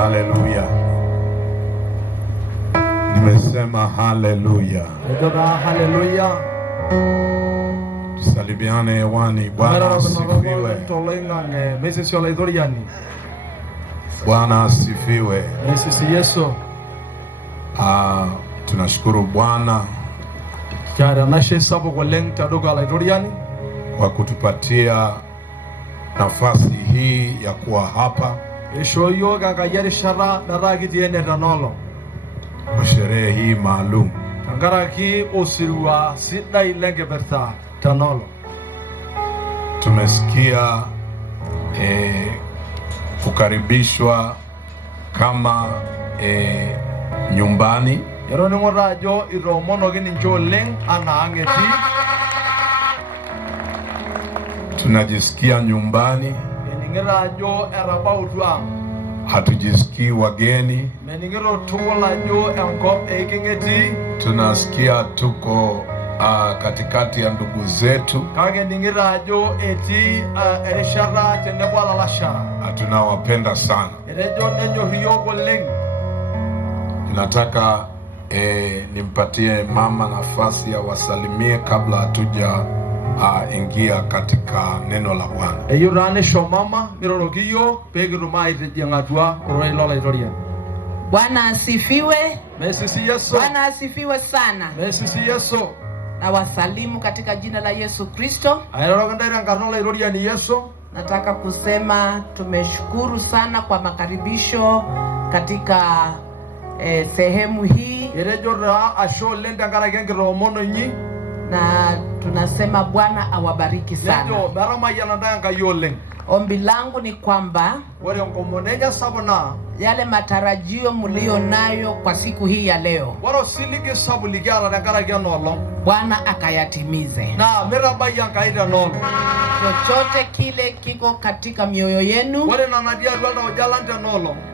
Hallelujah. Nimesema hallelujah. Hallelujah. Tusalimiane hewani. Bwana asifiwe. Bwana asifiwe. Tunashukuru Bwana kwa kutupatia nafasi hii ya kuwa hapa kwa sherehe hii maalum. Tumesikia kukaribishwa kama nyumbani. Tunajisikia nyumbani. Hatujisikii wageni. Tunasikia tuko katikati ya ndugu zetu. Tunawapenda sana. Nataka nimpatie mama nafasi ya wasalimie kabla hatuja ingia katika neno la Bwana. Bwana asifiwe. Bwana asifiwe sana. Na wasalimu katika jina la Yesu Kristo. Nataka kusema tumeshukuru sana kwa makaribisho katika sehemu hii. Na tunasema Bwana awabariki sana. Ombi langu ni kwamba yale matarajio mlio nayo kwa siku hii ya leo, Bwana akayatimize. Chochote kile kiko katika mioyo yenu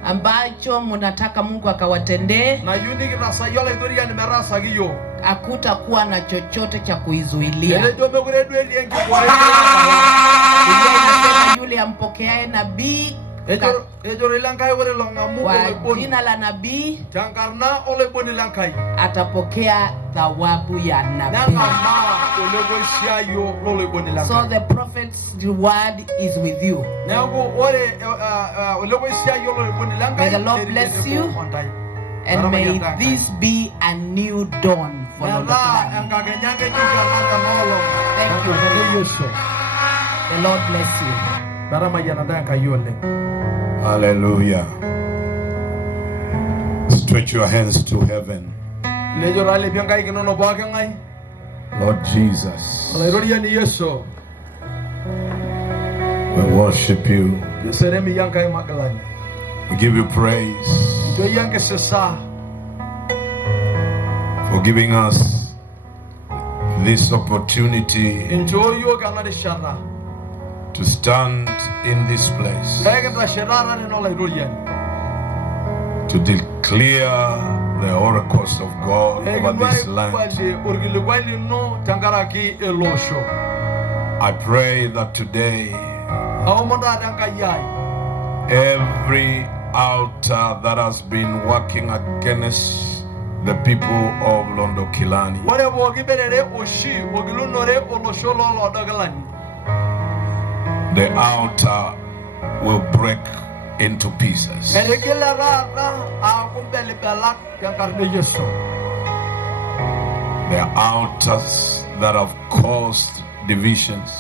ambacho mnataka Mungu akawatendee, hakutakuwa na chochote cha kuizuilia. Yule ampokeaye nabii kwa jina la nabii atapokea thawabu ya nabii. So the prophet's reward is with you. May the Lord bless you, and may this be a new dawn for Lodokilani. Thank you. The Lord bless you. Hallelujah. Stretch your hands to heaven. Lord Jesus, we worship you. We give you praise for giving us this opportunity to stand in this place, to declare the oracles of God over this land. I pray that today every altar that has been working against the people of Lodokilani, the altar will break into pieces. The altars that have caused divisions,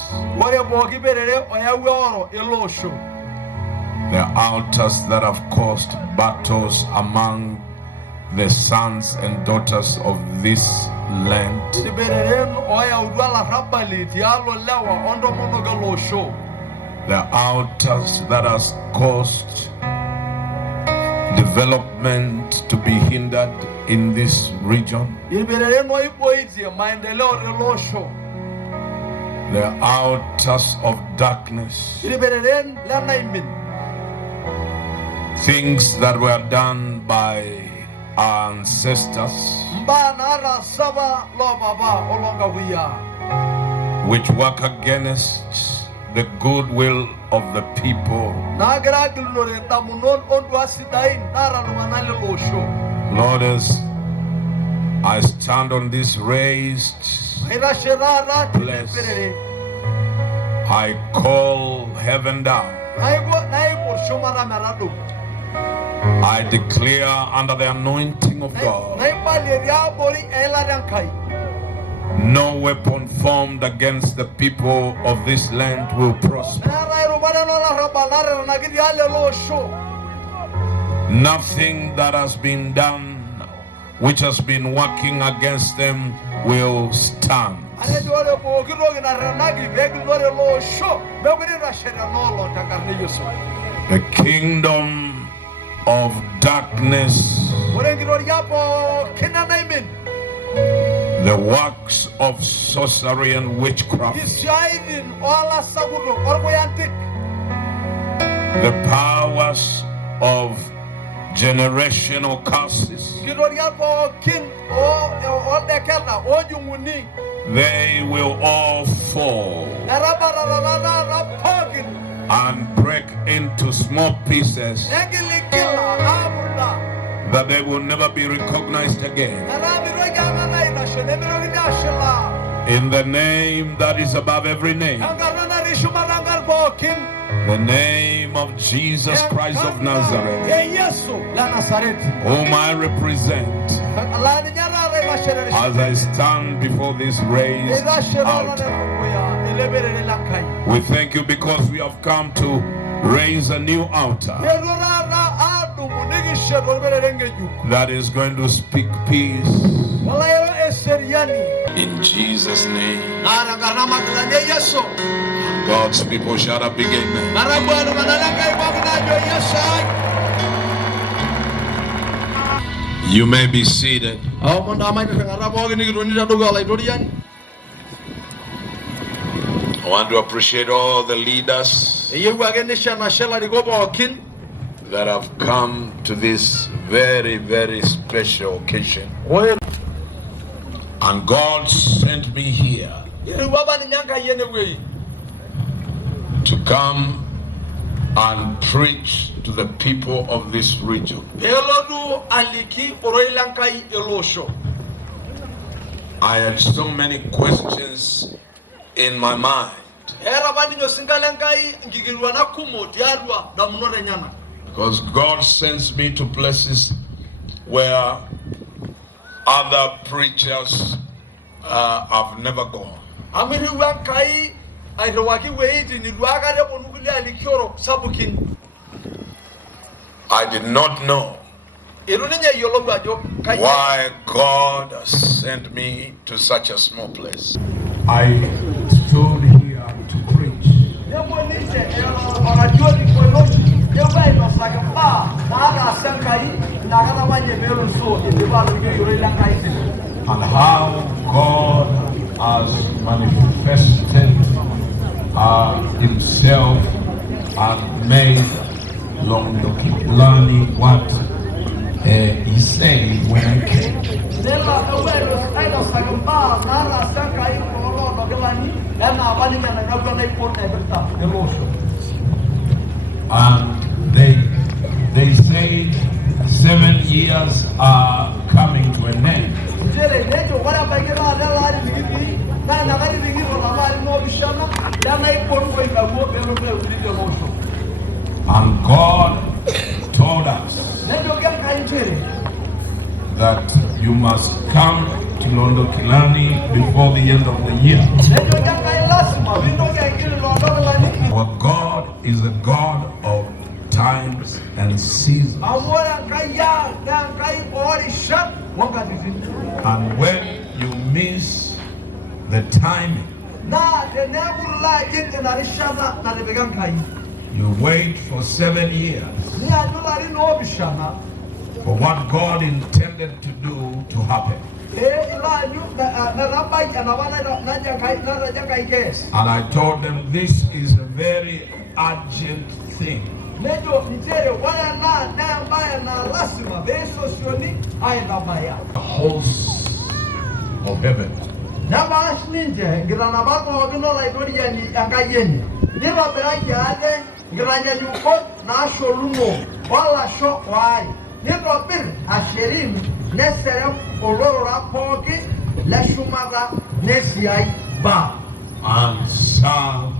the altars that have caused battles among the sons and daughters of this land, the altars that has caused development to be hindered in this region, the altars of darkness, things that were done by our ancestors, which work against the goodwill of the people. Lord, as I stand on this raised place, I call heaven down. I declare under the anointing of God, no weapon formed against the people of this land will prosper. Nothing that has been done which has been working against them will stand. The kingdom of darkness, the works of sorcery and witchcraft, the powers of generational curses, they will all fall and break into small pieces that they will never be recognized again. In the name that is above every name, the name of Jesus Christ of Nazareth, whom I represent as I stand before this raised altar. We thank you because we have come to raise a new altar that is going to speak peace. In Jesus' name. God's people shout a big amen. You may be seated. I want to appreciate all the leaders that have come to this very, very special occasion. And God sent me here to come and preach to the people of this region. I had so many questions in my mind, because God sends me to places where other preachers have never gone. I did not know why God sent me to such a small place. I stood here to preach. And how God has manifested himself and made Lodokilani what he said when he came. And they say 7 years are coming to an end. And God told us that you must come to Lodokilani before the end of the year. Our God is a God of times and seasons. And when you miss the timing, you wait for 7 years for what God intended to do to happen. And I told them this is a very urgent thing. The hosts of heaven Never Slinje, Granabako, Like Akayeni. Never Berayade, Granayuko, Nasho Olosho, why? Never been a sherim, Nesserem, Olora Porky, Leshumaga, Nesiai, Ba. And served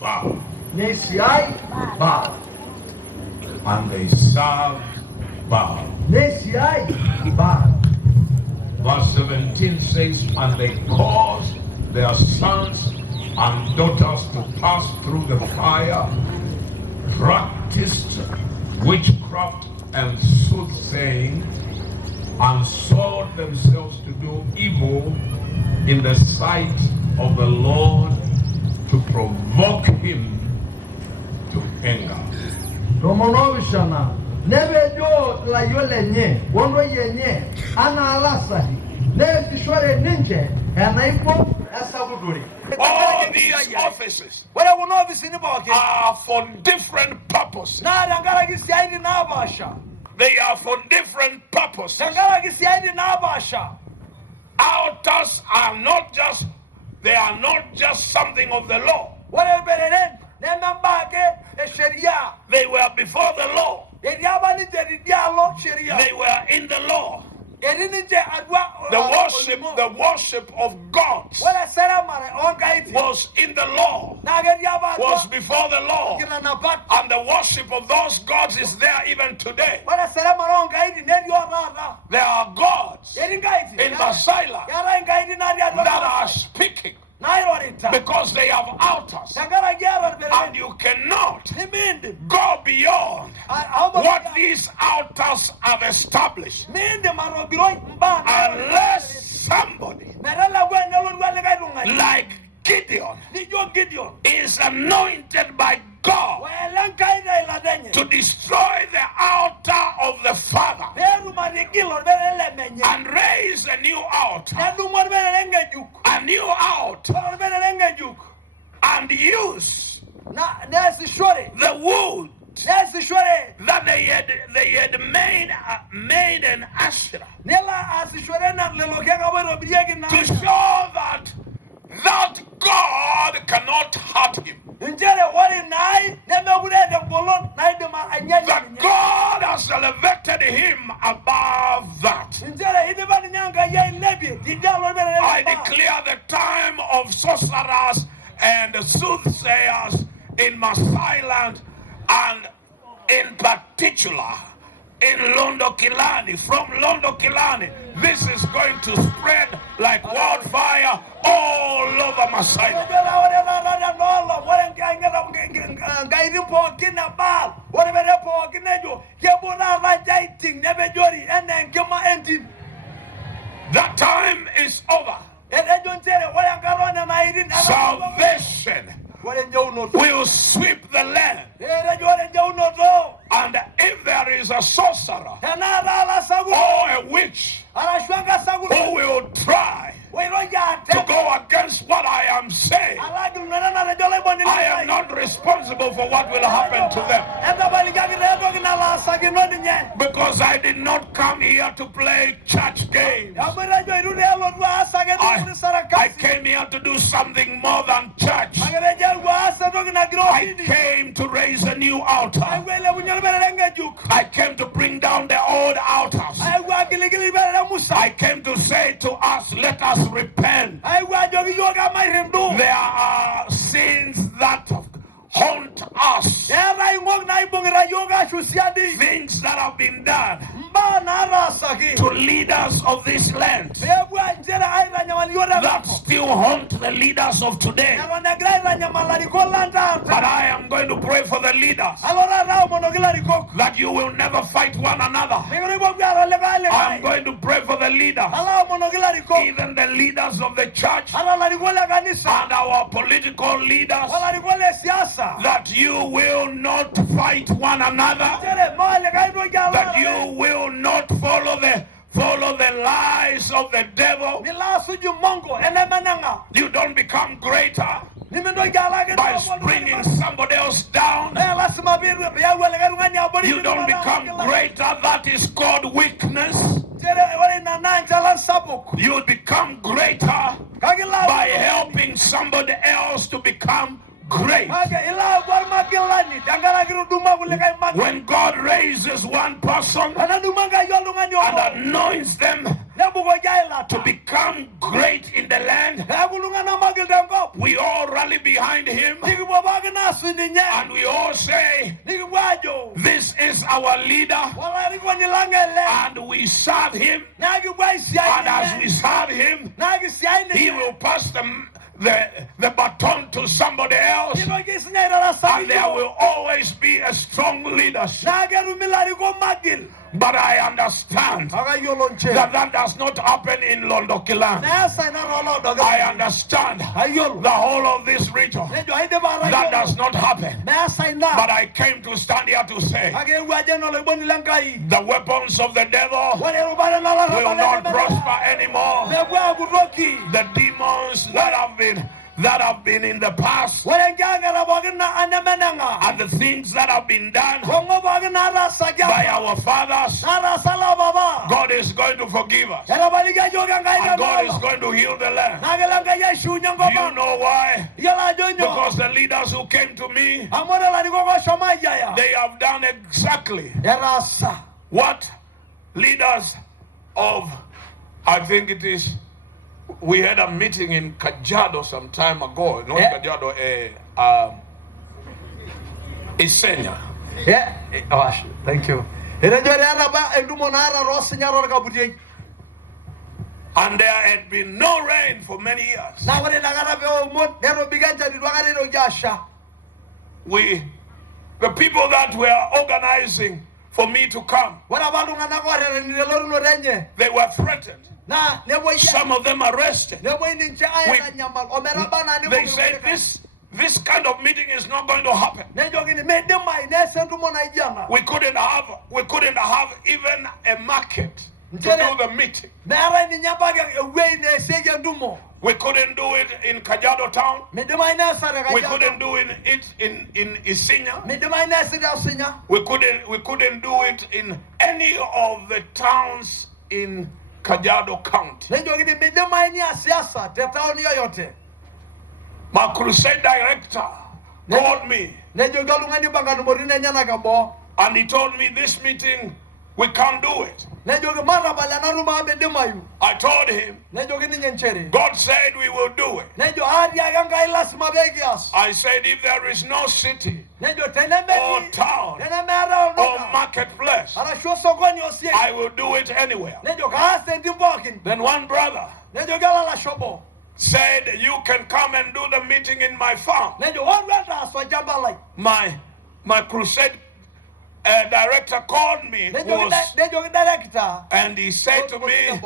Baal. Nesiai, Ba. And they served Baal. Nesiai, Ba. Verse 17 says, and they caused their sons and daughters to pass through the fire, practiced witchcraft and soothsaying, and sold themselves to do evil in the sight of the Lord to provoke him to anger. Romanovishana, never do la yolenye, one way yenye, Anna Alasahi, never shore ninja, and I put a sabuduri. All these offices are for different purposes. They are for different purposes. Altars are not just, they are not just something of the law. They were before the law. They were in the law. The worship of gods was in the law, was before the law, and the worship of those gods is there even today. There are gods in Basila that are speaking because they have altars, and you cannot go beyond what these altars have established unless somebody like Gideon is anointed by God to destroy the altar of the Father and raise a new altar, and use the wood that they had made an Asherah to show that God cannot hurt him. That God has elevated him above that. I declare the time of sorcerers and soothsayers in Masailand, and in particular in Lodokilani. From Lodokilani, this is going to spread like wildfire all over Masailand. That time is over. Salvation will sweep the land. And if there is a sorcerer or a witch who will try to go against what I am saying, I am not responsible for what will happen to them. Because I did not come here to play church games. I came here to do something more than church. I came to raise a new altar. I came to bring down the old altars. I came to say to us, let us repent. There are sins that haunt us, things that have been done to leaders of this land that still haunt the leaders of today. But I am going to pray for the leaders that you will never fight one another. I am going to pray for the leaders, even the leaders of the church and our political leaders, that you will not fight one another, that you will not follow the lies of the devil. You don't become greater by bringing somebody else down. You don't become greater. That is called weakness. You will become greater by helping somebody else to become great. When God raises one person and anoints them to become great in the land, we all rally behind him and we all say, this is our leader, and we serve him, and as we serve him, he will pass the baton to somebody else, and there will always be a strong leadership. But I understand that does not happen in Lodokilani. I understand the whole of this region. That does not happen. But I came to stand here to say, the weapons of the devil will not prosper anymore. The demons that have been in the past, and the things that have been done by our fathers, God is going to forgive us, and God is going to heal the land. You know why? Because the leaders who came to me, they have done exactly what leaders of, I think it is, we had a meeting in Kajiado some time ago. Not Kajiado, Isenya. Yeah. Oh, thank you. And there had been no rain for many years. The people that were organizing for me to come, they were threatened. Some of them arrested. They said this kind of meeting is not going to happen. We couldn't have even a market to do the meeting. We couldn't do it in Kajiado town. We couldn't do it in Isinya. We couldn't do it in any of the towns in Kajiado County. My crusade director called me and he told me, this meeting, we can't do it. I told him, God said we will do it. I said, if there is no city or town or marketplace, I will do it anywhere. Then one brother said, you can come and do the meeting in my farm. My crusade director called me and he said to me,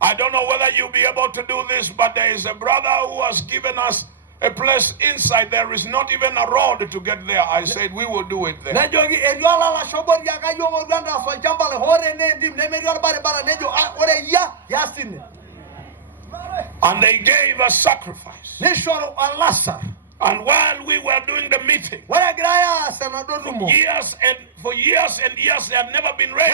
I don't know whether you'll be able to do this, but there is a brother who has given us a place inside. There is not even a road to get there. I said, we will do it there. And they gave a sacrifice. And while we were doing the meeting, for years and years there had never been rain.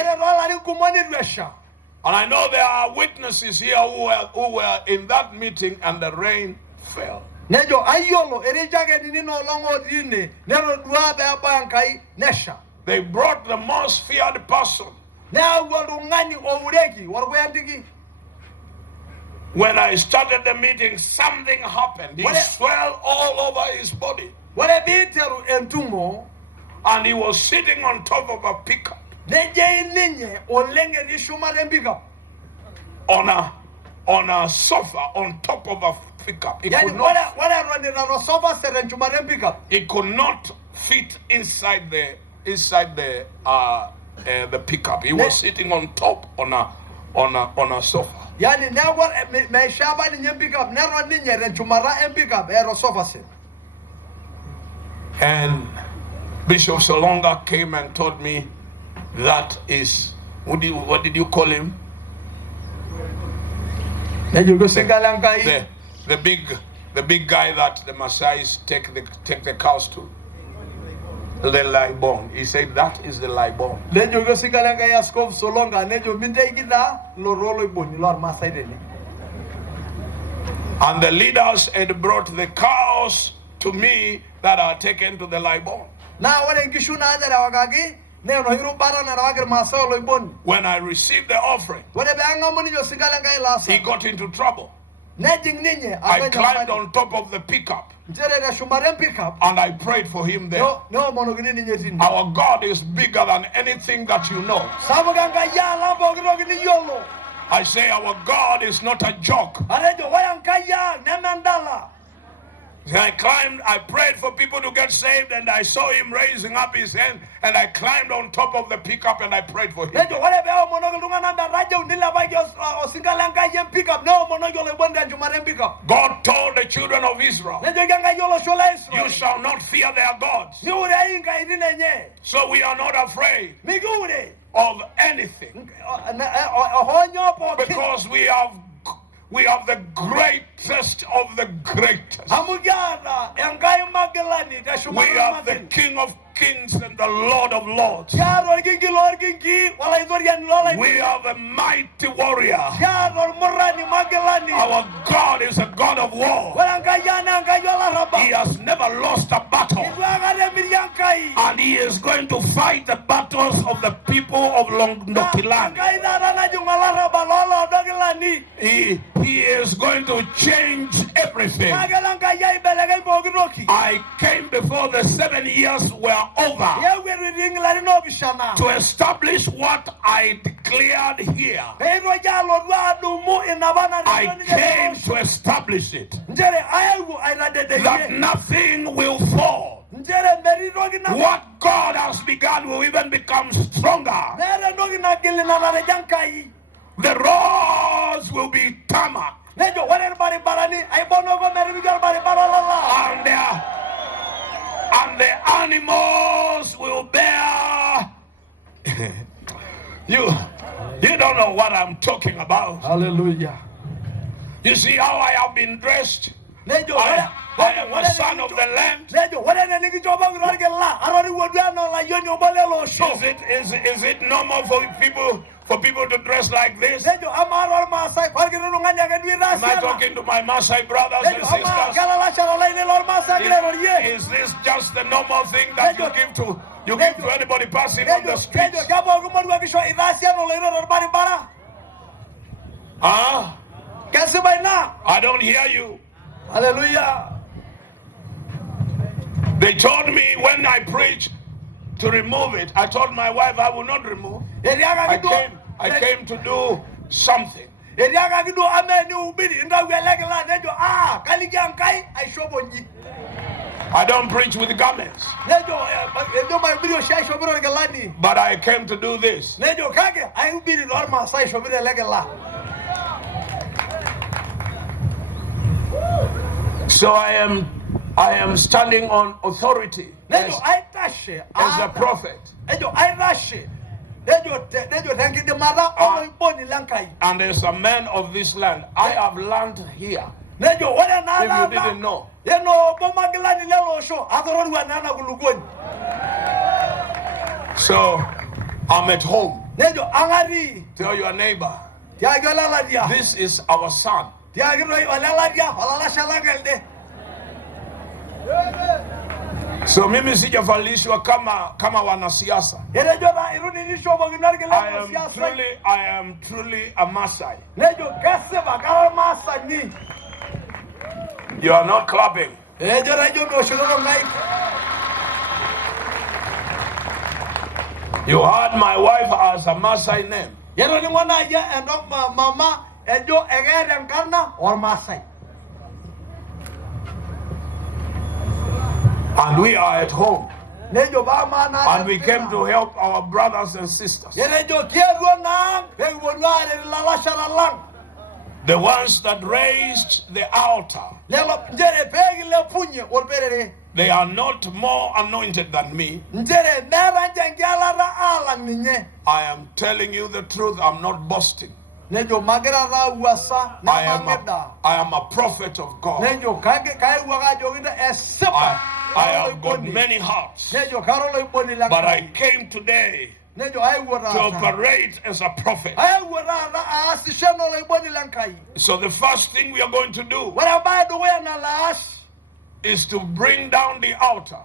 And I know there are witnesses here who were in that meeting and the rain fell. They brought the most feared person. When I started the meeting, something happened. He swelled all over his body. And he was sitting on top of a pickup. On a sofa on top of a pickup. He could not fit inside the pickup. He was sitting on top on a sofa. And Bishop Solonga came and told me that is, what did you call him? The big guy that the Maasais take the cows to. The lie bone. He said that is the lie bone. Nejo go singalenga ya skof solonga nejo mintegida lo rolo iboni lor masaideni. And the leaders had brought the cows to me that are taken to the lie bone. Na wale ngishu na aja rawagagi ne no hiru bara na rawagir masa lo iboni. When I received the offering, Wale be anga moni jo singalenga ilasa. he got into trouble. Nejing ninye I climbed on top of the pickup njere na shumaren pickup. and I prayed for him there. No monogini ninye tin. Our God is bigger than anything that you know. Sabuganga ya lambo gini yolo. I say our God is not a joke. Arejo wayankaya nemandala. I climbed, I prayed for people to get saved, and I saw him raising up his hand, and I climbed on top of the pickup and I prayed for him. God told the children of Israel, you shall not fear their gods. So we are not afraid of anything, because we have the greatest of the greatest. We have the King of Kings and the Lord of Lords. We have a mighty warrior. Our God is a God of war. He has never lost a battle, and he is going to fight the battles of the people of Lodokilani. He is going to change everything. I came before the 7 years were over to establish what I declared here. I came to establish it, that nothing will fall. What God has begun will even become stronger. The roads will be tarmac, and the animals will bear. You don't know what I'm talking about. Hallelujah. You see how I have been dressed? I am a son of the land. Is it normal for people to dress like this? Am I talking to my Maasai brothers and sisters? Is this just the normal thing that you give to anybody passing on the streets? Huh? I don't hear you. Hallelujah. They told me when I preached to remove it. I told my wife I will not remove. I came to do something. I don't preach with garments, but I came to do this. So I am standing on authority as a prophet. And as a man of this land, I have learned here. If you didn't know. So I'm at home. Tell your neighbor, this is our son. So mimi sijavalishwa kama wanasiasa. I am truly a Maasai. You are not clapping. You heard my wife as a Maasai name. And we are at home. And we came to help our brothers and sisters. The ones that raised the altar. They are not more anointed than me. I am telling you the truth. I'm not boasting. I am a prophet of God. I have got many hearts, but I came today to operate as a prophet. So the first thing we are going to do is to bring down the altar.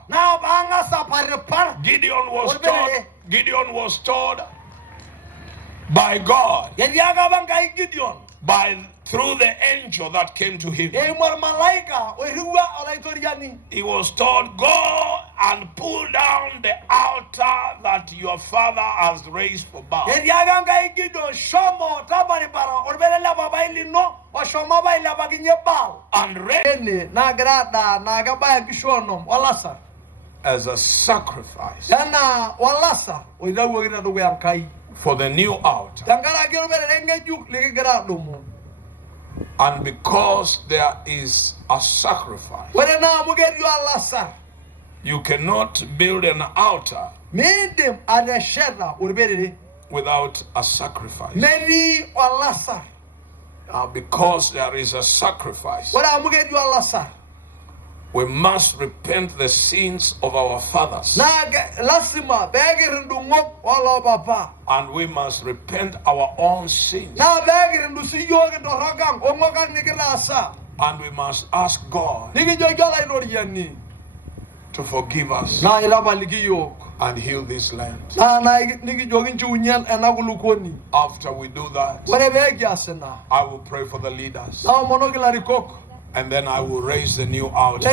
Gideon was told by God, through the angel that came to him. He was told, go and pull down the altar that your father has raised for Baal. And raise as a sacrifice for the new altar. And because there is a sacrifice, you cannot build an altar without a sacrifice. Because there is a sacrifice, we must repent the sins of our fathers. And we must repent our own sins. And we must ask God to forgive us and heal this land. After we do that, I will pray for the leaders. And then I will raise the new altar.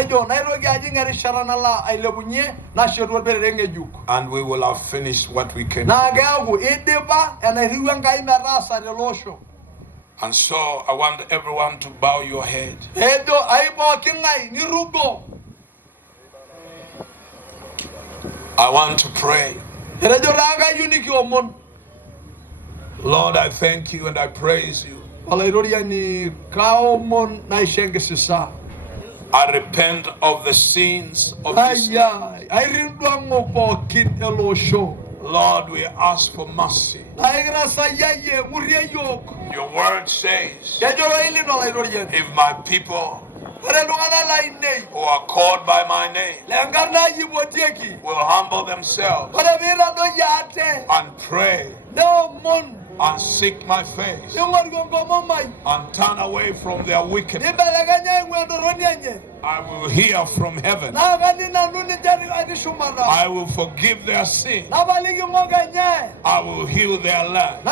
And we will have finished what we came to do. And so I want everyone to bow your head. I want to pray. Lord, I thank you and I praise you. I repent of the sins of this land. Lord, we ask for mercy. Your word says, if my people who are called by my name will humble themselves and pray and seek my face and turn away from their wickedness, I will hear from heaven. I will forgive their sin. I will heal their land.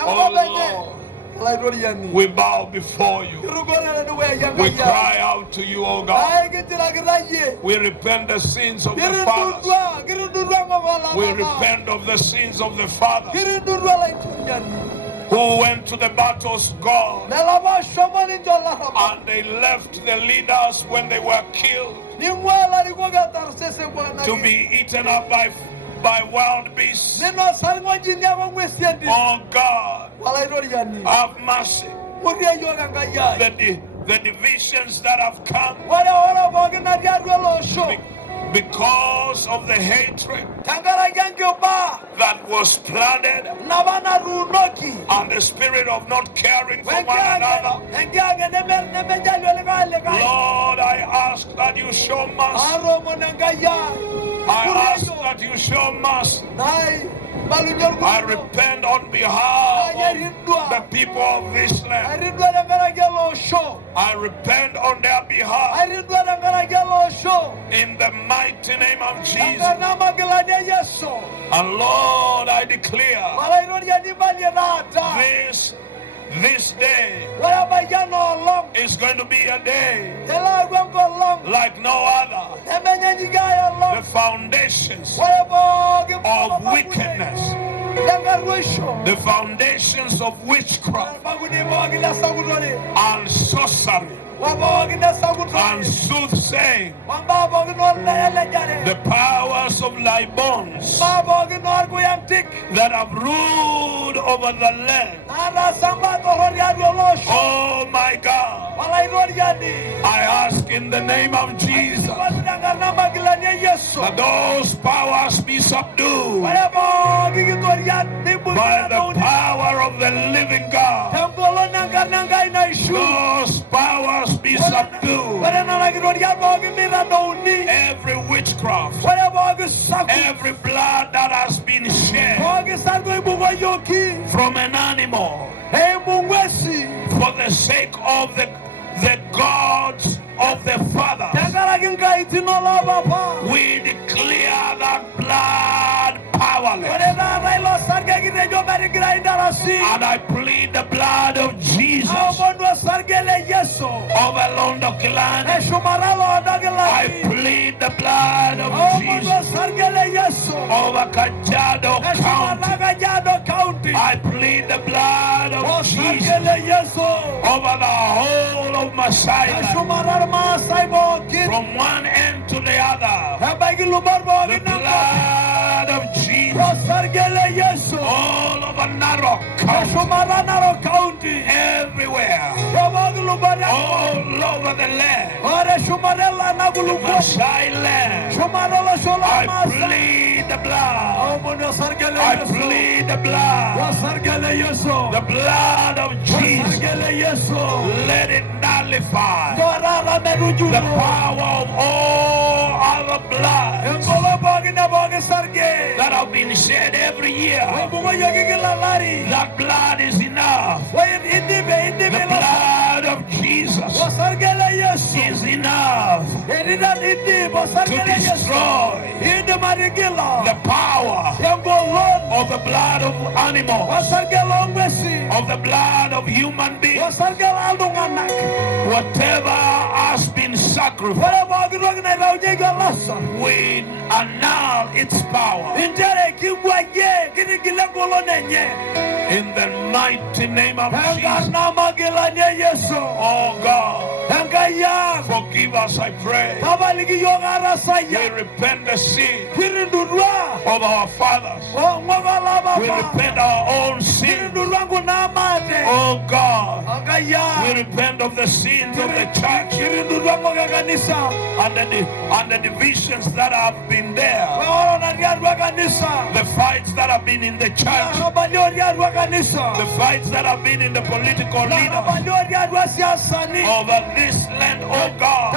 Oh Lord, we bow before you. We cry out to you, O God. We repent the sins of the fathers. We repent of the sins of the fathers who went to the battles, God, and they left the leaders when they were killed to be eaten up by wild beasts. Oh God, have mercy. The divisions that have come because of the hatred that was planted and the spirit of not caring for one another. Lord, I ask that you show mercy. I ask that you show mercy. I repent on behalf of the people of this land. I repent on their behalf in the mighty name of Jesus. And Lord, I declare this day is going to be a day like no other. The foundations of wickedness, the foundations of witchcraft and sorcery and soothsaying, the powers of Libons that have ruled over the land. Oh my God, I ask in the name of Jesus that those powers be subdued by the power of the living God. Those powers be be subdued. Every witchcraft, every blood that has been shed from an animal for the sake of the gods of the fathers, we declare that blood powerless. And I plead the blood of Jesus over Lodokilani. I plead the blood of Jesus over Kajiado County. I plead the blood of Jesus over the whole of Masai, from one end to the other. The blood of Jesus all over Narok County, everywhere, all over the land, Masai land. I plead the blood. I plead the blood. The blood of Jesus. Let it nullify the power of all other blood that have been shed every year. That blood is enough. The blood of Jesus is enough to destroy the power of the blood of animals, of the blood of human beings. Whatever has been sacrificed, we annul its power. In the mighty name of Jesus. Oh God, forgive us, I pray. We repent the sin of our fathers. We repent our own sins. Oh God, we repent of the sins of the church and the divisions that have been there, the fights that have been in the church, the fights that have been in the political leaders over this land. Oh God,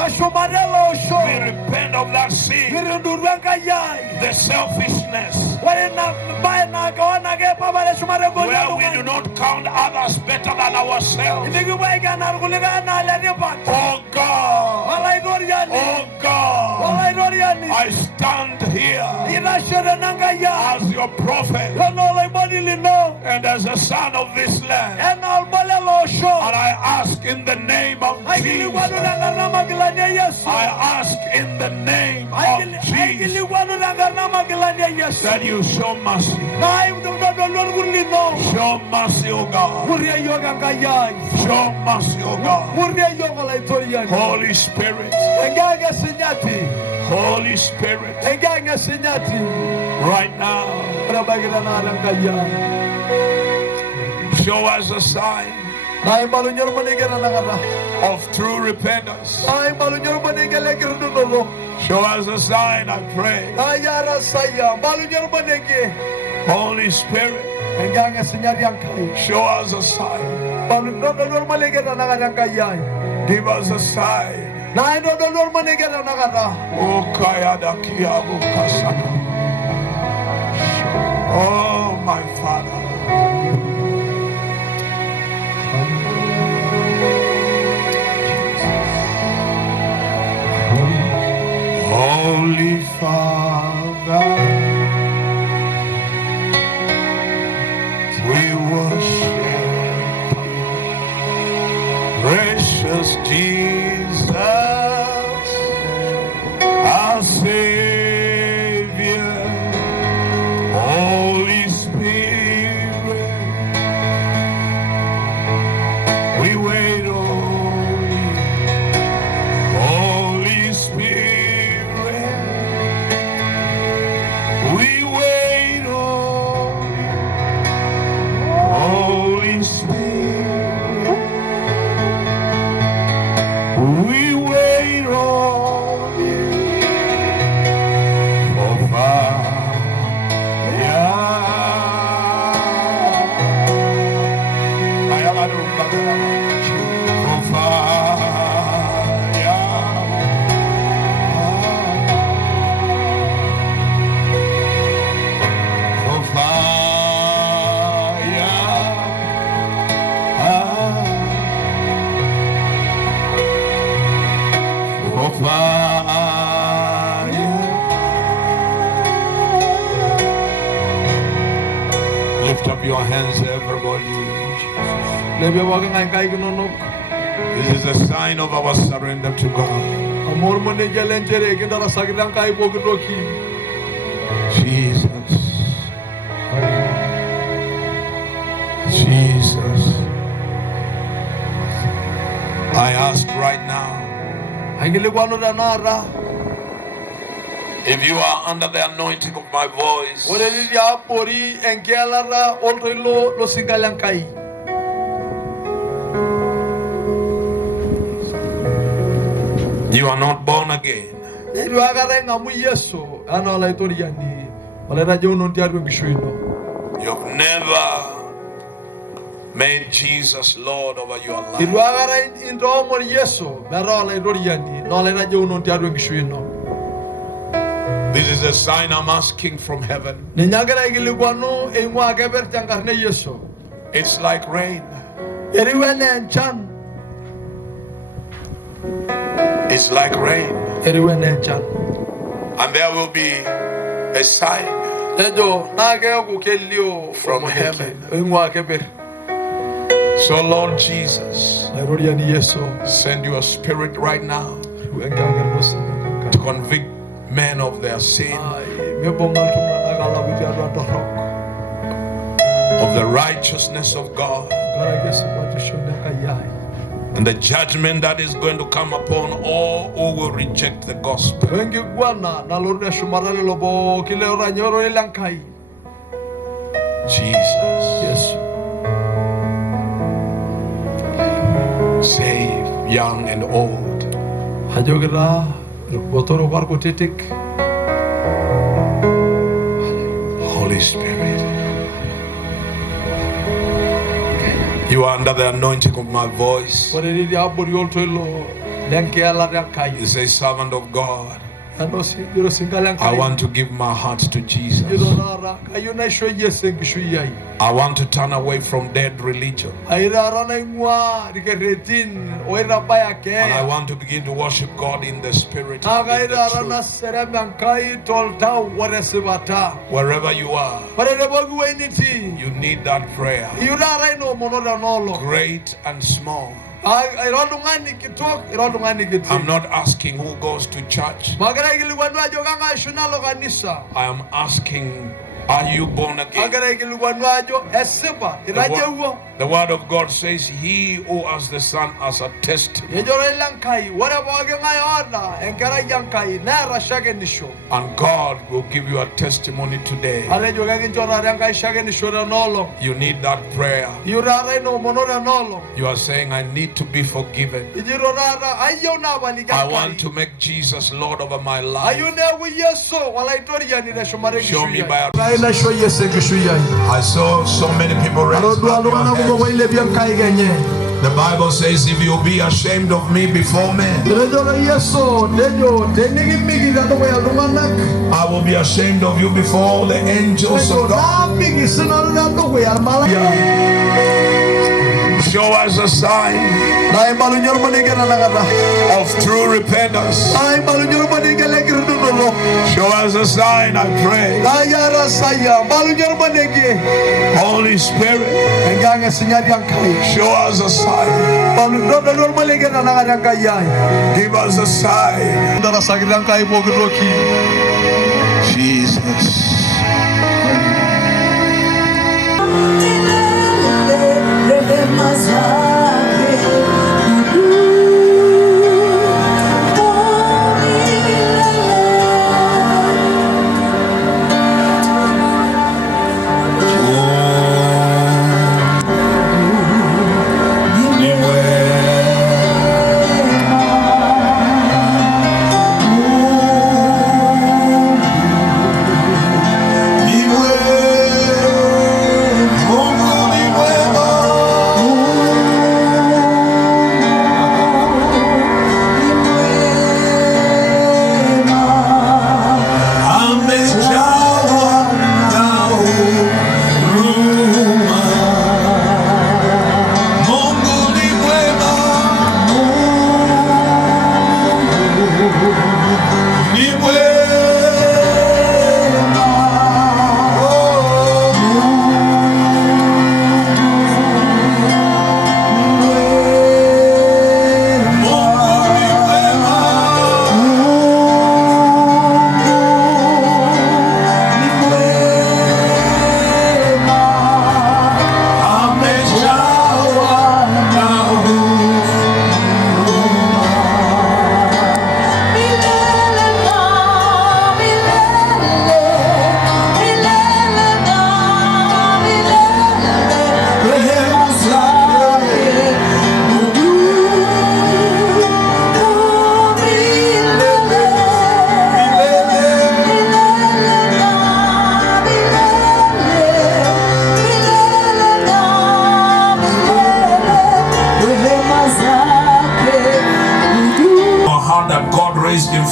we repent of that sin, the selfishness, where we do not count others better than ourselves. Oh God, oh God, I stand here as your prophet and as a son of this land, and I ask in the name of Jesus, I ask in the name of Jesus that you show mercy. Show mercy, oh God. Show mercy, oh God. Holy Spirit, Holy Spirit, right now, show us a sign of true repentance. Show us a sign, I pray. Holy Spirit, show us a sign. Give us a sign. Oh, my Father. Holy Father, we worship you. Precious Jesus, our Savior. Lift up your hands, everybody. This is a sign of our surrender to God. Jesus. Jesus. I ask right now, if you are under the anointing of my voice, you are not born again. You have never made Jesus Lord over your life. This is a sign I'm asking from heaven. It's like rain. It's like rain. And there will be a sign from heaven. So Lord Jesus, send your spirit right now to convict men of their sin, of the righteousness of God, and the judgment that is going to come upon all who will reject the gospel. Jesus. Yes. Save young and old. Holy Spirit, you are under the anointing of my voice. You say, servant of God, I want to give my heart to Jesus. I want to turn away from dead religion. And I want to begin to worship God in the spirit and in the truth. Wherever you are, you need that prayer. Great and small. I'm not asking who goes to church. I am asking, are you born again? The word of God says, he who has the Son has a testimony. And God will give you a testimony today. You need that prayer. You are saying, I need to be forgiven. I want to make Jesus Lord over my life. Show me by a... I saw so many people raise up their hands. The Bible says, if you be ashamed of me before men, I will be ashamed of you before all the angels of God. Show us a sign of true repentance. Show us a sign, I pray. Holy Spirit, show us a sign. Give us a sign. Jesus.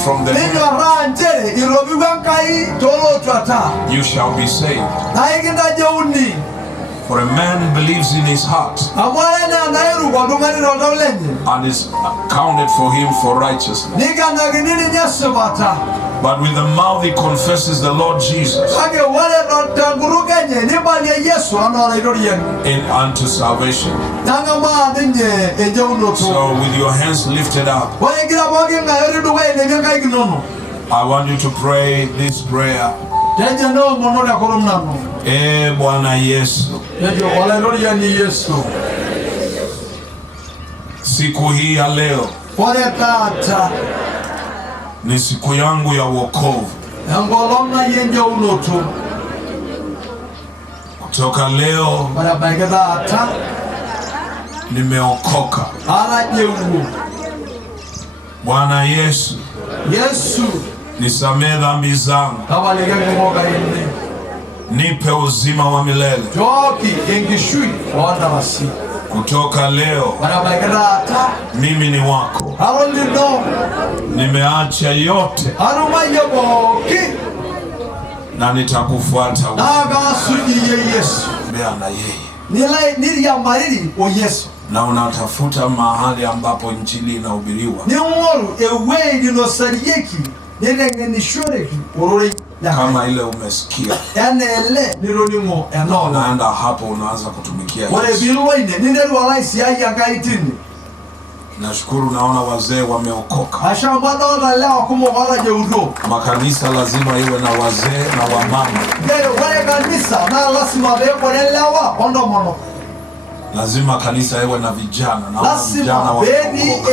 from the dead, you shall be saved. For a man believes in his heart and is counted for him for righteousness. But with the mouth he confesses the Lord Jesus in unto salvation. So with your hands lifted up, I want you to pray this prayer. Bwana Yesu, siku hii ya leo ni siku yangu ya wokovu. Kutoka leo nimeokoka. Bwana Yesu, nisamehe dhambi zangu, nipe uzima wa milele. Kutoka leo mimi ni wako. Nimeacha yote na nitakufuata wewe. Na unatafuta mahali ambapo injili inahubiriwa. Kama ile umesikia, unaenda hapo unaanza kutumikia Yesu. Nashukuru naona wazee wameokoka. Makanisa lazima iwe na wazee na wamama. Lazima kanisa iwe na vijana na vijana wameokoka.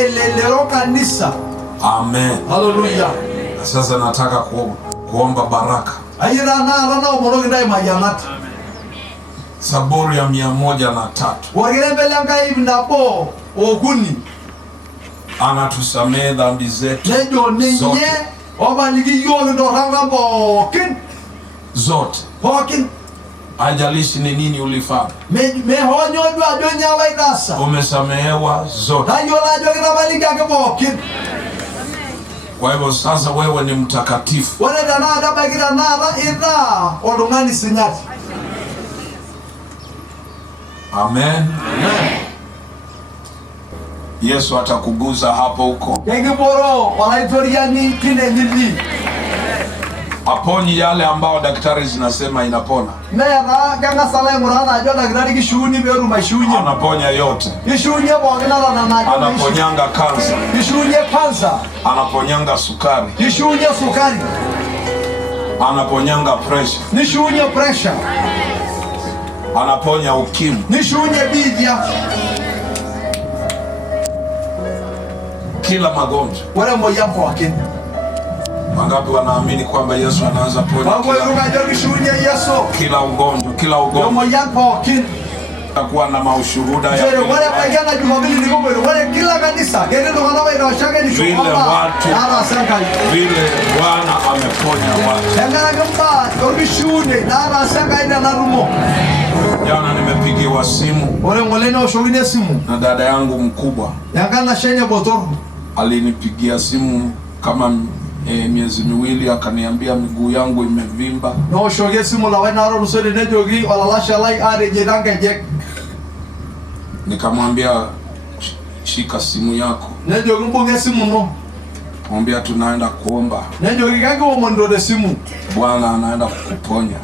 Amen. Hallelujah. Sasa nataka kuomba baraka. Zaburi ya 103. Anatusamehe dhambi zetu zote. Haijalishi ni nini ulifanya, umesamehewa zote. Kwa hivyo sasa wewe ni mtakatifu. Amen. Yesu atakuguza hapo huko. Aponyi yale ambao daktari zinasema inapona. Anaponya yote. Anaponyanga kansa. Anaponyanga sukari. Anaponyanga pressure. Anaponya ukimwi. Kila magonjwa. Wangapi wanaamini kwamba Yesu anaweza ponya kila ugonjwa, kila ugonjwa? Takuwa na maushuhuda ya vile Bwana ameponya watu. Jana nimepigiwa simu na dada yangu mkubwa. Alinipigia simu kama miezi miwili, akaniambia miguu yangu imevimba. Nikamwambia shika simu yako. Mwambia tunaenda kuomba. Bwana anaenda kukuponya.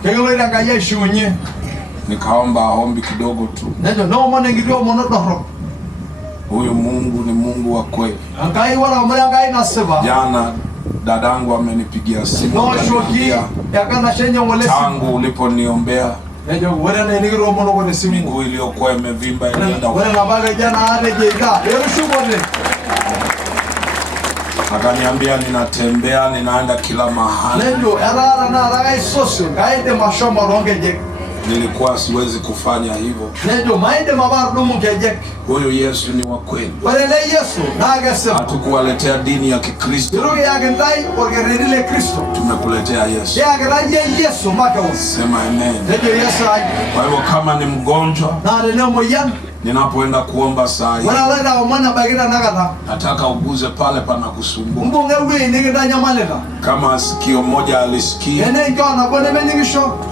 Nikaomba ombi kidogo tu. Huyu Mungu ni Mungu wa kweli. Jana dadangu amenipigia simu. Tangu uliponiombea miguu iliyokuwa imevimba inaenda. Akaniambia ninatembea, ninaenda kila mahali. Nilikuwa siwezi kufanya hivyo. Huyu Yesu ni wa kweli. Hatukuwaletea dini ya Kikristo. Tumekuletea Yesu. Sema amen. Kwa hivyo kama ni mgonjwa, Ninapoenda kuomba saa hii, nataka uguze pale pana kusumbua. Kama sikio moja alisikia,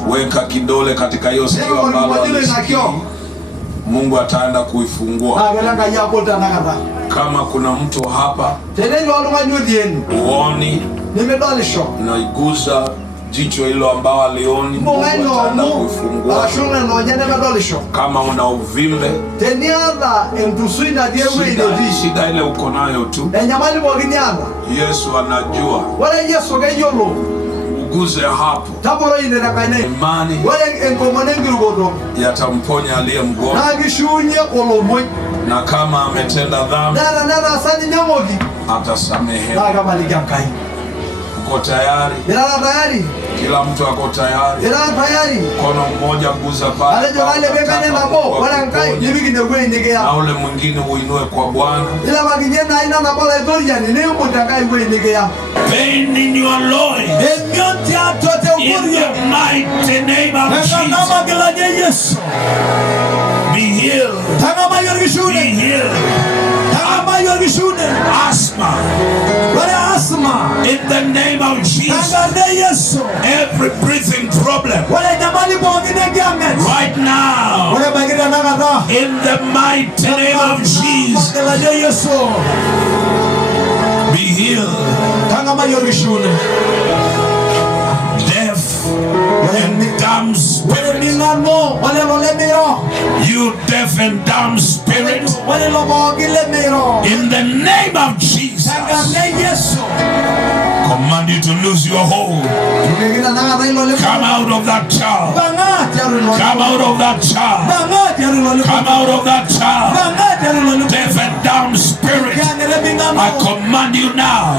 weka kidole katika hiyo sikio ambalo alisikia. Mungu ataenda kuifungua. Kama kuna mtu hapa uoni, na iguza jicho hilo ambao alioni, Mungu ataenda kuifungua. Kama una uvimbe, shida ile uko nayo tu, Yesu anajua. Uguze hapo, imani yatamponya aliye mgonjwa. Na kama ametenda dhambi, atasamehewa. Uko tayari? Kila mtu ako tayari. Mkono mmoja guza pale, na ule mwingine uinue kwa Bwana. Pain in your loins, in the mighty name of Jesus, be healed. Be healed. Asthma, in the name of Jesus. Every breathing problem, right now, in the mighty name of Jesus, be healed. Deaf and dumb spirit, you deaf and dumb spirit, in the name of Jesus, command you to lose your hold. Come out of that child. Come out of that child. Come out of that child. Deaf and dumb spirit, I command you now.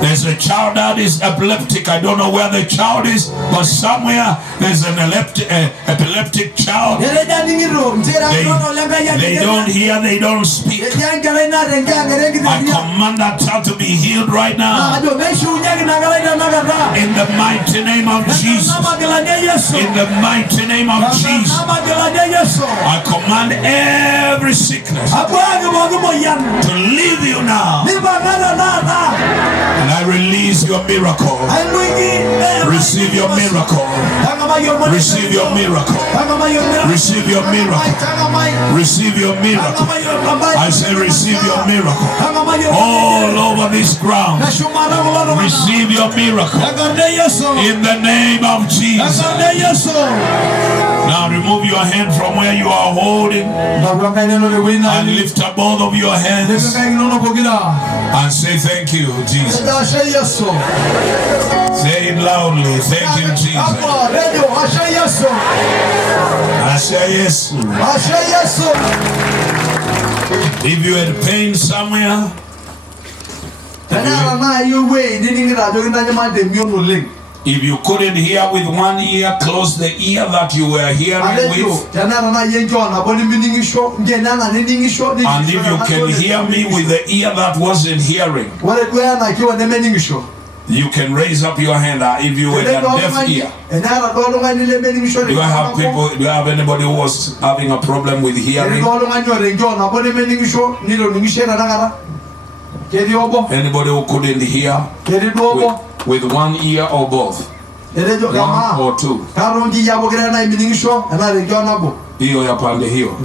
There's a child that is epileptic. I don't know where the child is, but somewhere there's an epileptic child. They don't hear, they don't speak. I command that child to be healed right now. In the mighty name of Jesus. In the mighty name of Jesus. I command every sickness to leave you now. And I release your miracle. Receive your miracle. Receive your miracle. Receive your miracle. Receive your miracle. I say receive your miracle. All over this ground. Receive your miracle. In the name of Jesus. Now remove your hand from where you are holding and lift up both of your hands and say thank you, Jesus. Say it loudly. Thank you, Jesus. I say yes. If you had pain somewhere, if you couldn't hear with one ear, close the ear that you were hearing with. And if you can hear me with the ear that wasn't hearing, you can raise up your hand. If you were a deaf ear, do I have people? Do I have anybody who was having a problem with hearing? Anybody who couldn't hear with one ear or both? One or two? Hiyo ya pande hiyo.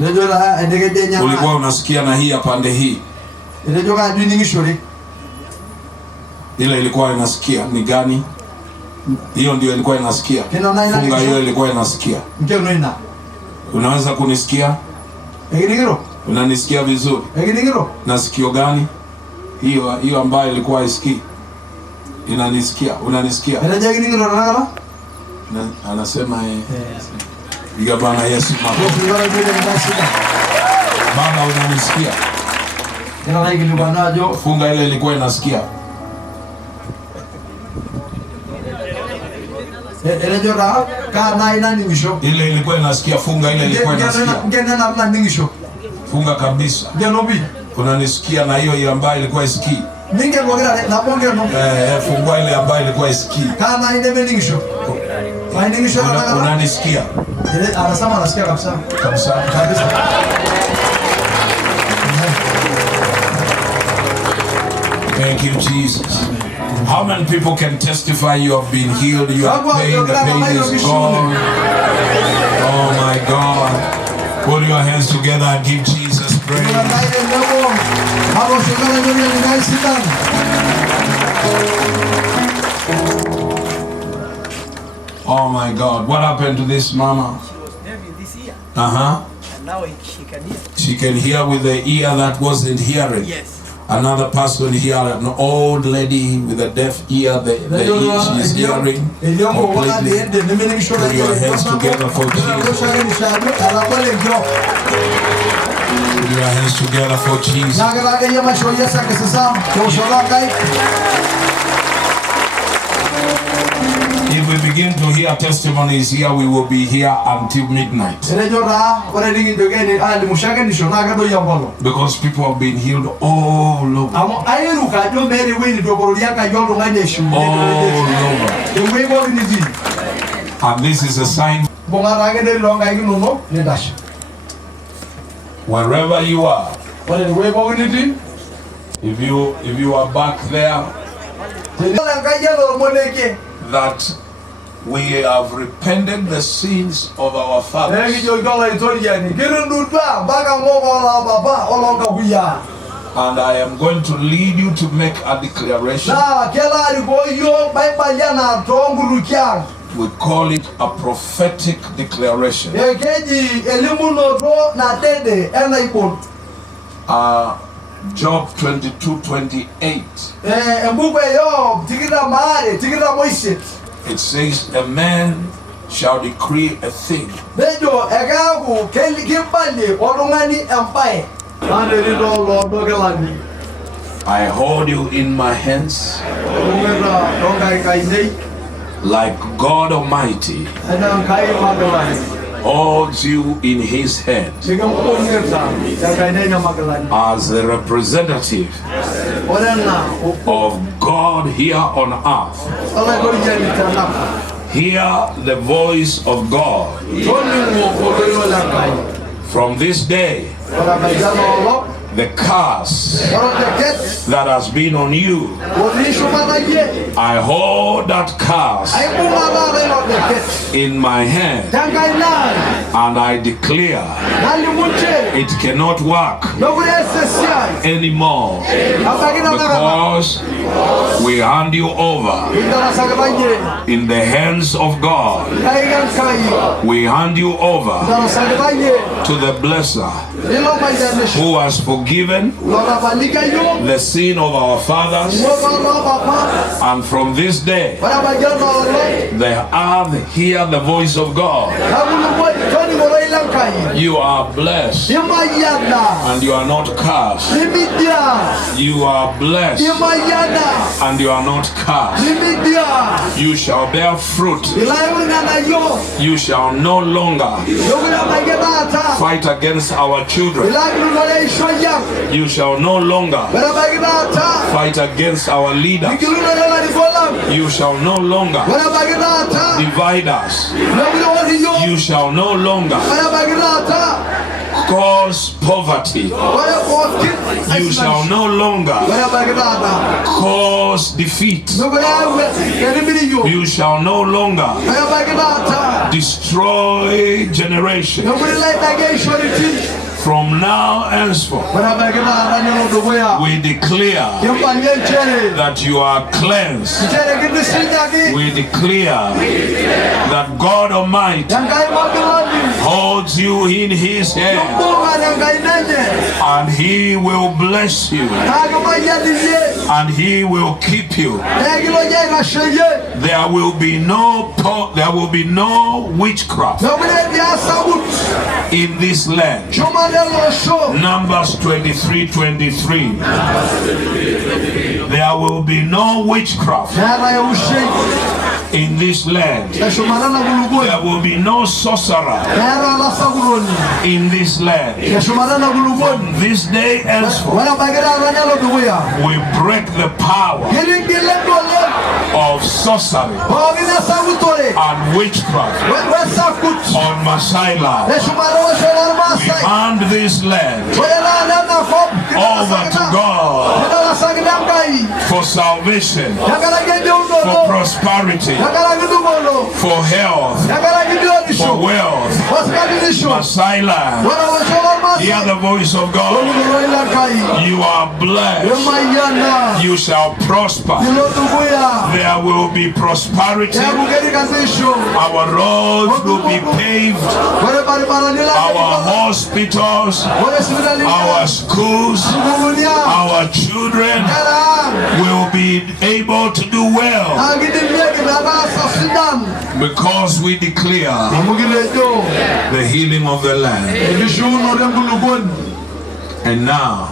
Ulikuwa unasikia na hii ya pande hii. Ile ilikuwa inasikia ni gani? Hiyo ndio ilikuwa inasikia. Funga hiyo ilikuwa inasikia. Unaweza kunisikia? Unanisikia vizuri? Na sikio gani? Hiyo ambayo ilikuwa isikii. Inanisikia, unanisikia? Anasema Biga Bwana Yesu makofi. Baba unanisikia? Funga ile ilikuwa inasikia. Ile ilikuwa inasikia, funga ile ilikuwa inasikia. Funga kabisa. Unanisikia na hiyo ambayo ilikuwa isikii. Fungua ile ambayo ilikuwa isikii. Unanisikia? Anasema anasikia kabisa. Kabisa. Thank you, Jesus. How many people can testify you have been healed? Your pain, the pain is gone. Oh my God. Put your hands together and give Jesus praise. Oh my God. What happened to this mama? She was heavy this ear. Uh-huh. And now she can hear. She can hear with the ear that wasn't hearing. Yes. Another person here, an old lady with a deaf ear, the ear she is hearing completely. Put your hands together for Jesus. Put your hands together for Jesus. If we begin to hear testimonies here, we will be here until midnight. Because people have been healed all over. All over. And this is a sign. Wherever you are, if you are back there, that we have repented the sins of our fathers. And I am going to lead you to make a declaration. We call it a prophetic declaration. Job 22:28. It says, a man shall decree a thing. I hold you in my hands like God Almighty holds you in his hand as a representative of God here on earth. Hear the voice of God. From this day, the curse that has been on you, I hold that curse in my hand, and I declare it cannot work anymore, because we hand you over in the hands of God. We hand you over to the blesser who has forgiven the sin of our fathers, and from this day the earth hear the voice of God. You are blessed and you are not cursed. You are blessed and you are not cursed. You shall bear fruit. You shall no longer fight against our children. You shall no longer fight against our leaders. You shall no longer divide us. You shall no longer cause poverty. You shall no longer cause defeat. You shall no longer destroy generation. From now henceforth, we declare that you are cleansed. We declare that God Almighty holds you in his hand, and he will bless you, and he will keep you. There will be no witchcraft in this land. Numbers 23:23. There will be no witchcraft in this land. There will be no sorcerer in this land. From this day henceforth, we break the power of sorcery and witchcraft on Masaila. We hand this land over to God for salvation, for prosperity, for health, for wealth. Masaila, hear the voice of God. You are blessed. You shall prosper. There will be prosperity. Our roads will be paved. Our hospitals, our schools, our children will be able to do well, because we declare the healing of the land. And now,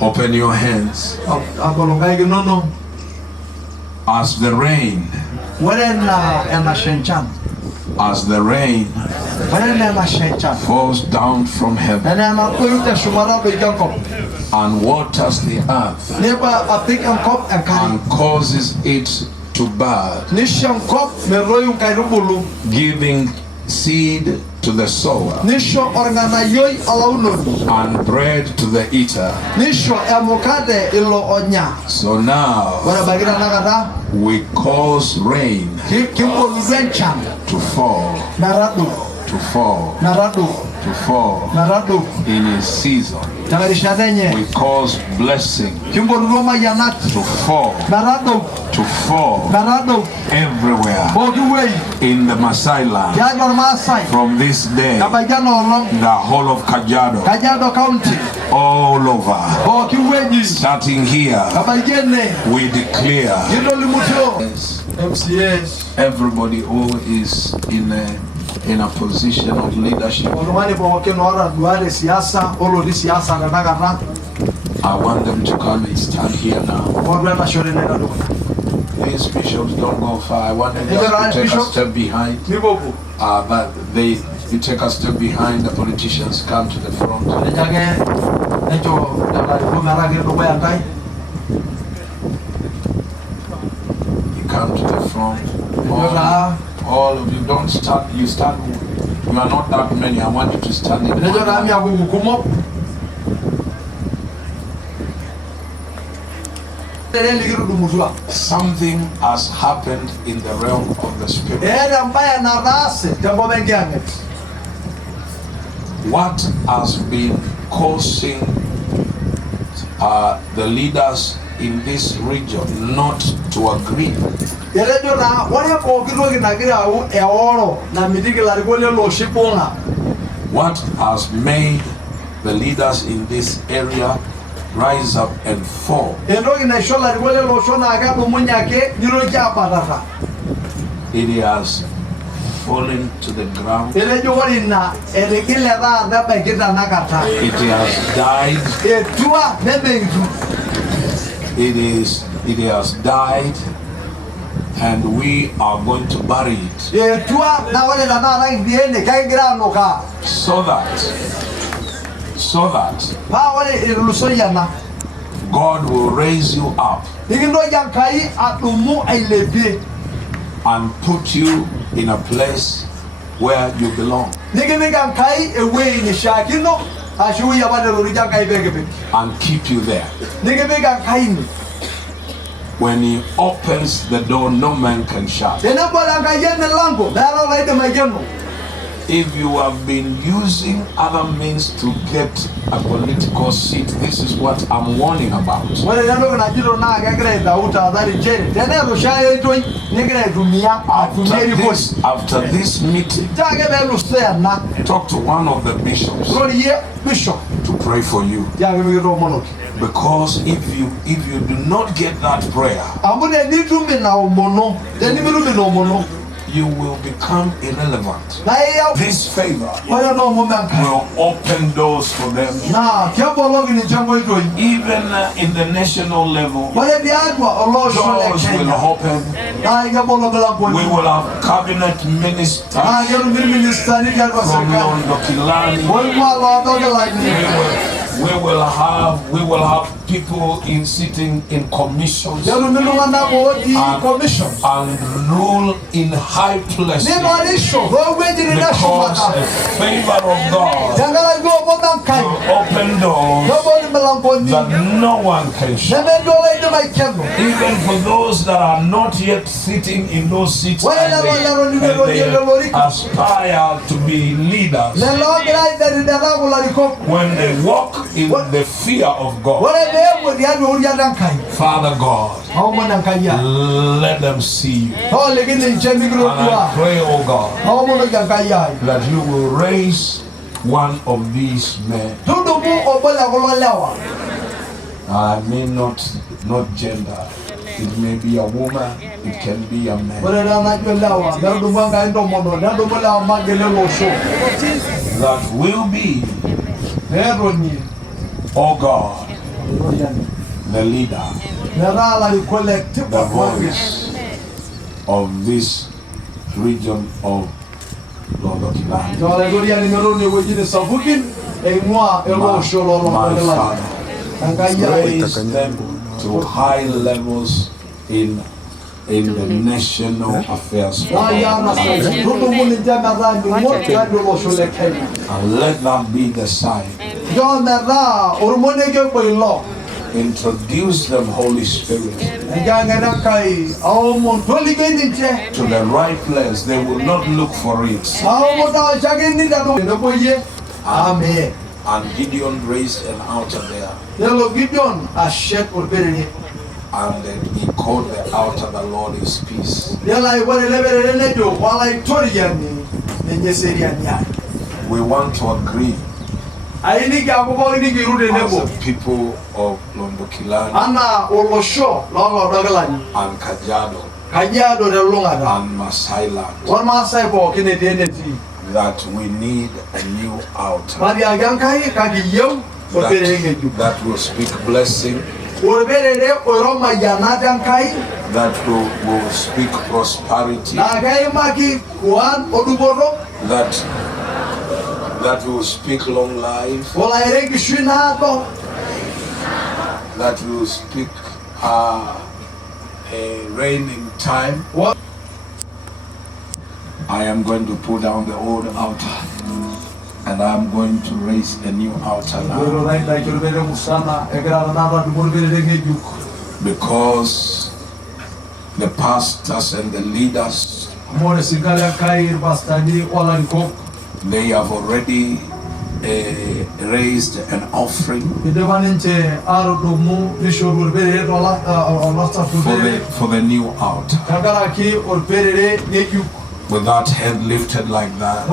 open your hands. As the rain falls down from heaven and waters the earth and causes it to bud, giving seed to the sower and bread to the eater. So now we cause rain to fall, to fall in its season. We cause blessing to fall everywhere in the Maasai land. From this day, the whole of Kajiado County, all over, starting here, we declare everybody who is in a position of leadership. I want them to come and stand here now. These bishops don't go far. I want them just to take a step behind. But you take a step behind. The politicians come to the front. You come to the front. All of you don't stand. You stand. You are not that many. I want you to stand in. Something has happened in the realm of the spirit. What has been causing the leaders in this region not to agree? What has made the leaders in this area rise up and fall? It has fallen to the ground. It has died. It has died, and we are going to bury it, so that God will raise you up and put you in a place where you belong, and keep you there. When he opens the door, no man can shut. If you have been using other means to get a political seat, this is what I'm warning about. After this meeting, talk to one of the bishops to pray for you. Because if you do not get that prayer, you will become irrelevant. This favor will open doors for them. Even in the national level, doors will open. We will have cabinet ministers from Lodokilani. We will have people in sitting in commissions and rule in high places because the favor of God will open doors that no one can shut. Even for those that are not yet sitting in those seats and they aspire to be leaders, when they walk in the fear of God, Father God, let them see you. And I pray, oh God, that you will raise one of these men. I mean not gender. It may be a woman, it can be a man. That will be, oh God, the leader, the voice of this region of Lodokilani. My Father, raise them to high levels in the national affairs. And let that be the sign. Introduce them, Holy Spirit, to the right place. They will not look for it. Amen. And Gideon raised an altar there. And then he called the altar, the Lord is peace. We want to agree as the people of Lodokilani and Kajiado and Masailand that we need a new altar that will speak blessing, that will speak prosperity, that will speak long life, that will speak a reigning time. I am going to pull down the old altar and I am going to raise a new altar now. Because the pastors and the leaders, they have already raised an offering for the new altar. With that head lifted like that,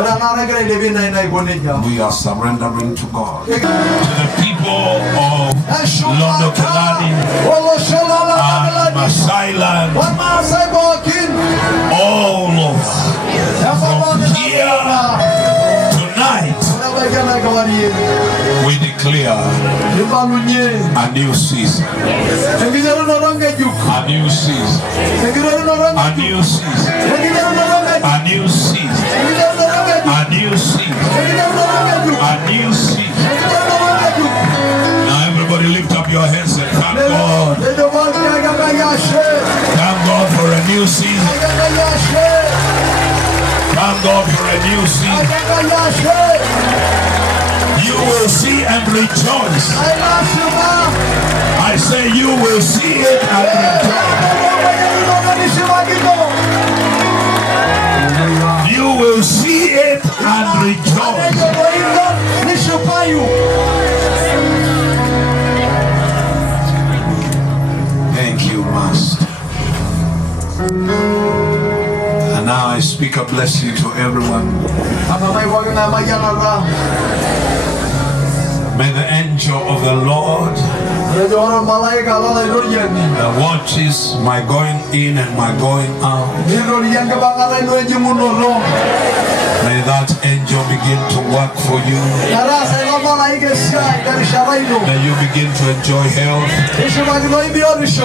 we are surrendering to God. To the people of Lodokilani and Masailand, all over, from here tonight, we declare a new season. A new season. A new season. A new season. A new season. A new season. Now everybody lift up your hands and thank God. Thank God for a new season. Thank God for a new season. You will see and rejoice. I say you will see it and rejoice. You will see it and rejoice. Thank you, Master. And now I speak a blessing to everyone. May the angel of the Lord that watches my going in and my going out, may that angel begin to work for you. May you begin to enjoy health.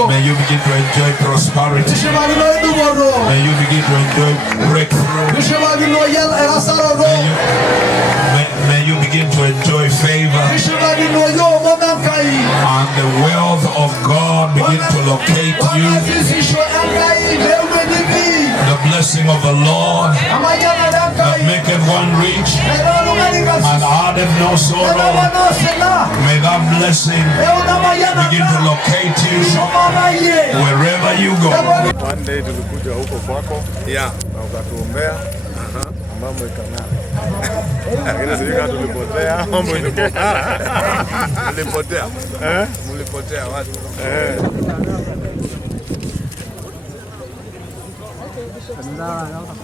May you begin to enjoy prosperity. May you begin to enjoy breakthrough. May May you begin to enjoy favor. And the wealth of God begin to locate you. The blessing of the Lord that maketh one rich and addeth no sorrow. May that blessing begin to locate you wherever you go. One day tulikuja huko kwako. Yeah. Na ukatuombea. Mambo ikang'aa. Lakini sisi kama tulipotea, mambo ikang'aa. Tulipotea. Mlipotea watu. Israel.